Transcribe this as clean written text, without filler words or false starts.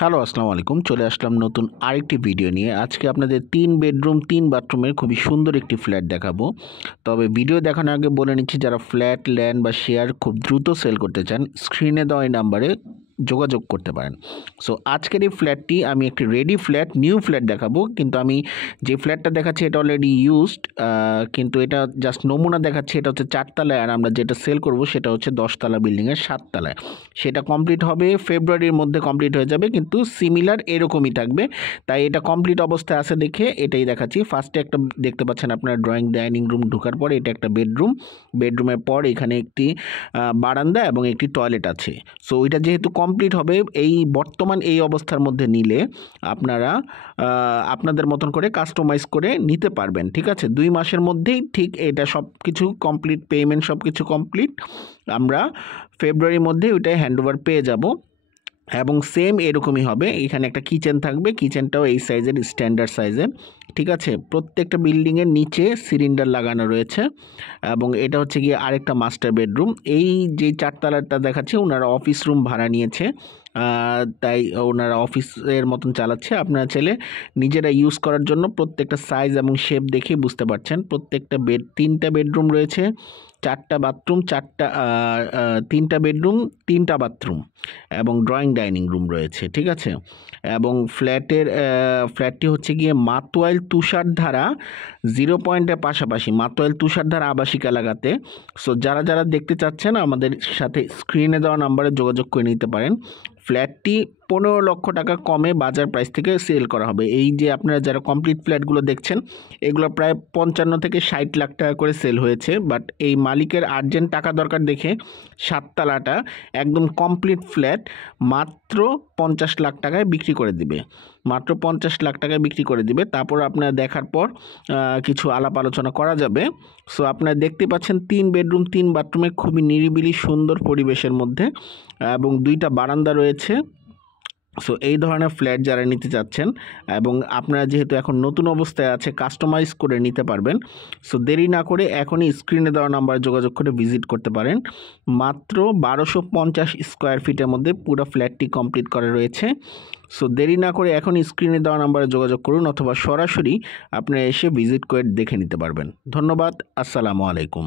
Hello, আসসালামু আলাইকুম। চলে আসলাম নতুন আরেকটি ভিডিও নিয়ে। আজকে আপনাদের ৩ বেডরুম ৩ বাথরুমের খুবই সুন্দর একটি ফ্ল্যাট দেখাবো। তবে ভিডিও দেখানোর আগে বলে নিচ্ছি, যারা ফ্ল্যাট, ল্যান্ড বা শেয়ার খুব দ্রুত সেল করতে চান, স্ক্রিনে দেওয়া এই নাম্বারে যোগাযোগ করতে পারেন। সো আজকের এই ফ্ল্যাটটি আমি একটি রেডি ফ্ল্যাট, নিউ ফ্ল্যাট দেখাবো। কিন্তু আমি যে ফ্ল্যাটটা দেখাচ্ছি এটা অলরেডি ইউজড, কিন্তু এটা জাস্ট নমুনা দেখাচ্ছি। এটা হচ্ছে ৪ তলায়, আর আমরা যেটা সেল করব সেটা হচ্ছে ১০ তলা বিল্ডিংয়ের ৭ তলায়। সেটা কমপ্লিট হবে ফেব্রুয়ারির মধ্যে, কমপ্লিট হয়ে যাবে, কিন্তু সিমিলার এরকমই থাকবে। তাই এটা কমপ্লিট অবস্থায় আছে দেখে এটাই দেখাচ্ছি। ফার্স্টে একটা দেখতে পাচ্ছেন আপনার ড্রয়িং ডাইনিং রুম, ঢোকার পরে এটা একটা বেডরুম। বেডরুমের পর এখানে একটি বারান্দা এবং একটি টয়লেট আছে। সো ওইটা যেহেতু কমপ্লিট হবে, এই বর্তমান এই অবস্থার মধ্যে নিলে আপনারা আপনাদের মতন করে কাস্টমাইজ করে নিতে পারবেন। ঠিক আছে, ২ মাসের মধ্যেই ঠিক এটা সব কিছু কমপ্লিট, পেমেন্ট সব কিছু কমপ্লিট, আমরা ফেব্রুয়ারির মধ্যে ওইটাই হ্যান্ডওভার পেয়ে যাব। এবং সেম এরকমই হবে। এখানে একটা কিচেন থাকবে, কিচেনটাও এই সাইজের, স্ট্যান্ডার্ড সাইজের। ঠিক আছে, প্রত্যেকটা বিল্ডিংয়ের নিচে সিলিন্ডার লাগানো রয়েছে। এবং এটা হচ্ছে গিয়ে আরেকটা মাস্টার বেডরুম। এই যে ৪ তলাটা দেখাচ্ছে, ওনারা অফিস রুম ভাড়া নিয়েছে, তাই ওনারা অফিসের মতন চালাচ্ছে। আপনারা চাইলে নিজেরা ইউজ করার জন্য প্রত্যেকটা সাইজ এবং শেপ দেখে বুঝতে পারছেন। প্রত্যেকটা ৩টা বেডরুম রয়েছে, ৪টা বাথরুম, ৩টা বেডরুম, ৩টা বাথরুম এবং ড্রয়িং ডাইনিং রুম রয়েছে। ঠিক আছে, এবং ফ্ল্যাটটি হচ্ছে গিয়ে মাতোয়াইল তুষারধারা 0 পয়েন্টের পাশাপাশি, মাতোয়াইল তুষারধারা আবাসিক এলাকাতে। সো যারা যারা দেখতে চাচ্ছেন আমাদের সাথে স্ক্রিনে দেওয়া নাম্বারে যোগাযোগ করে নিতে পারেন। ফ্ল্যাটটি ১৫ লক্ষ টাকা কমে বাজার প্রাইস থেকে সেল করা হবে। এই যে আপনারা যারা কমপ্লিট ফ্ল্যাটগুলো দেখছেন, এগুলো প্রায় ৫৫ থেকে ৬০ লাখ টাকা করে সেল হয়েছে। বাট এই মালিকের আর্জেন্ট টাকা দরকার দেখে ৭ তলাটা একদম কমপ্লিট ফ্ল্যাট মাত্র ৫০ লাখ টাকায় বিক্রি করে দিবে। মাত্র ৫০ লাখ টাকায় বিক্রি করে দিবে। তারপর আপনারা দেখার পর কিছু আলাপ আলোচনা করা যাবে। সো আপনারা দেখতে পাচ্ছেন ৩ বেডরুম ৩ বাথরুমে খুবই নিরিবিলি সুন্দর পরিবেশের মধ্যে, এবং ২টা বারান্দা রয়েছে। সো এই ধরনের ফ্ল্যাট যারা নিতে চাচ্ছেন, এবং আপনারা যেহেতু এখন নতুন অবস্থায় আছে, কাস্টমাইজ করে নিতে পারবেন। সো দেরি না করে এখনই স্ক্রিনে দেওয়া নাম্বারে যোগাযোগ করে ভিজিট করতে পারেন। মাত্র ১২৫০ স্কোয়ার ফিটের মধ্যে পুরো ফ্ল্যাটটি কমপ্লিট করা রয়েছে। সো দেরি না করে এখনই স্ক্রিনে দেওয়া নাম্বারে যোগাযোগ করুন, অথবা সরাসরি আপনারা এসে ভিজিট করে দেখে নিতে পারবেন। ধন্যবাদ, আসসালামু আলাইকুম।